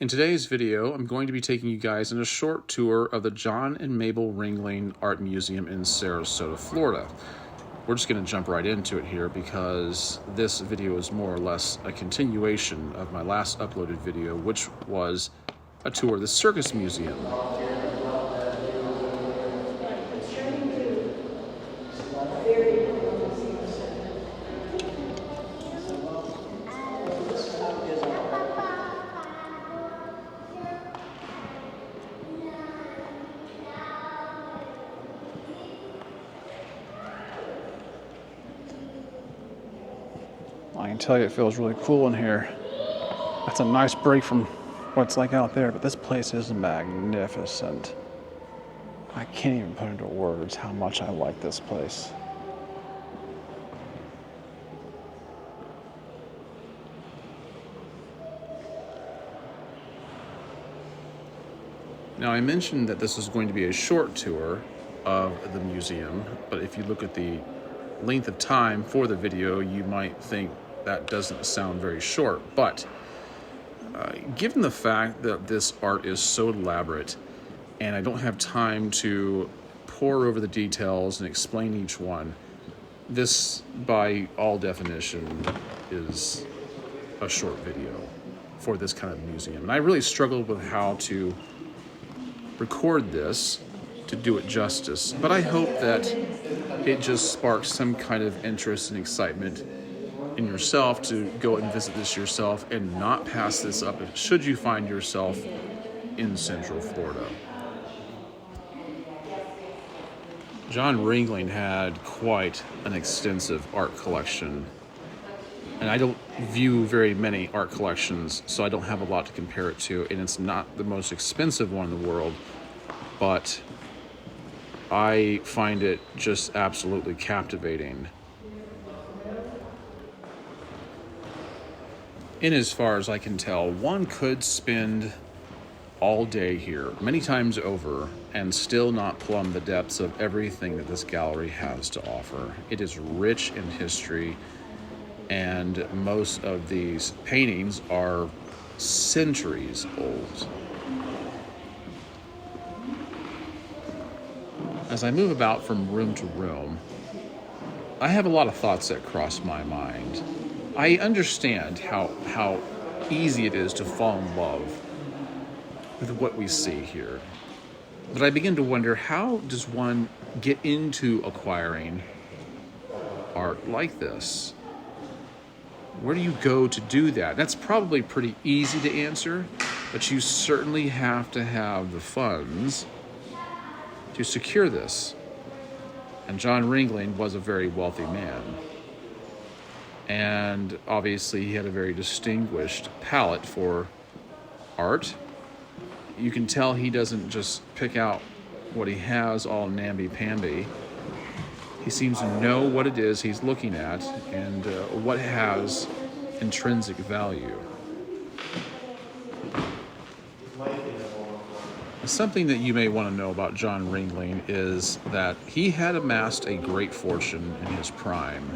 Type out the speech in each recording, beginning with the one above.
In today's video, I'm going to be taking you guys on a short tour of the John and Mabel Ringling Art Museum in Sarasota, Florida. We're just going to jump right into it here because this video is more or less a continuation of my last uploaded video, which was a tour of the Circus Museum. I can tell you it feels really cool in here. That's a nice break from what it's like out there, but this place is magnificent. I can't even put into words how much I like this place. Now, I mentioned that this is going to be a short tour of the museum, but if you look at the length of time for the video, you might think that doesn't sound very short, but given the fact that this art is so elaborate and I don't have time to pore over the details and explain each one, this, by all definition, is a short video for this kind of museum. And I really struggled with how to record this to do it justice, but I hope that it just sparks some kind of interest and excitement in yourself to go and visit this yourself and not pass this up should you find yourself in Central Florida. John Ringling had quite an extensive art collection, and I don't view very many art collections, so I don't have a lot to compare it to, and it's not the most expensive one in the world, but I find it just absolutely captivating. In as far as I can tell, one could spend all day here, many times over, and still not plumb the depths of everything that this gallery has to offer. It is rich in history, and most of these paintings are centuries old. As I move about from room to room, I have a lot of thoughts that cross my mind. I understand how easy it is to fall in love with what we see here. But I begin to wonder, how does one get into acquiring art like this? Where do you go to do that? That's probably pretty easy to answer, but you certainly have to have the funds to secure this. And John Ringling was a very wealthy man. And obviously he had a very distinguished palette for art. You can tell he doesn't just pick out what he has all namby-pamby. He seems to know what it is he's looking at and what has intrinsic value. Something that you may want to know about John Ringling is that he had amassed a great fortune in his prime.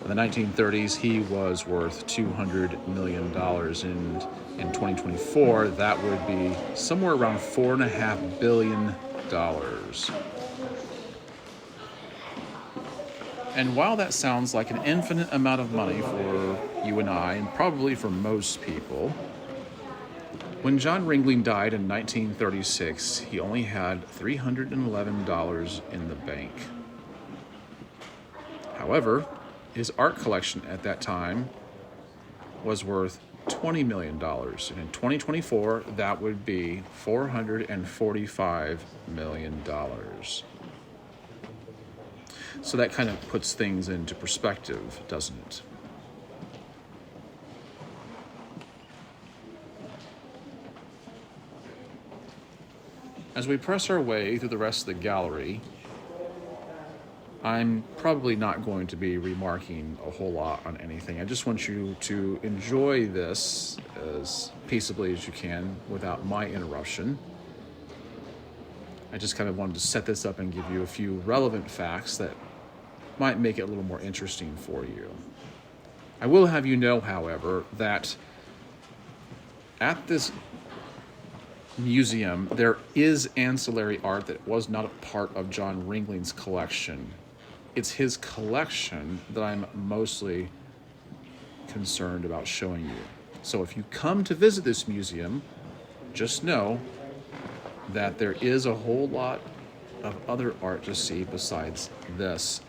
In the 1930s, he was worth $200 million. In 2024, that would be somewhere around $4.5 billion. And while that sounds like an infinite amount of money for you and I, and probably for most people, when John Ringling died in 1936, he only had $311 in the bank. However, his art collection at that time was worth $20 million. And in 2024, that would be $445 million. So that kind of puts things into perspective, doesn't it? As we press our way through the rest of the gallery, I'm probably not going to be remarking a whole lot on anything. I just want you to enjoy this as peaceably as you can without my interruption. I just kind of wanted to set this up and give you a few relevant facts that might make it a little more interesting for you. I will have you know, however, that at this museum, there is ancillary art that was not a part of John Ringling's collection. It's his collection that I'm mostly concerned about showing you. So if you come to visit this museum, just know that there is a whole lot of other art to see besides this,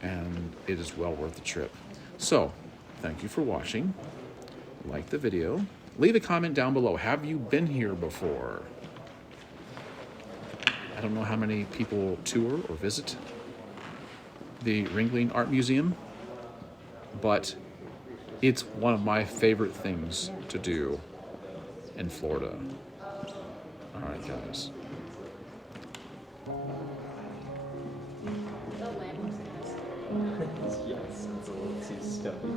and it is well worth the trip. So, thank you for watching. Like the video. Leave a comment down below. Have you been here before? I don't know how many people tour or visit the Ringling Art Museum, but it's one of my favorite things to do in Florida. All right, guys. Yes, it's a little too stuffy.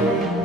Bye.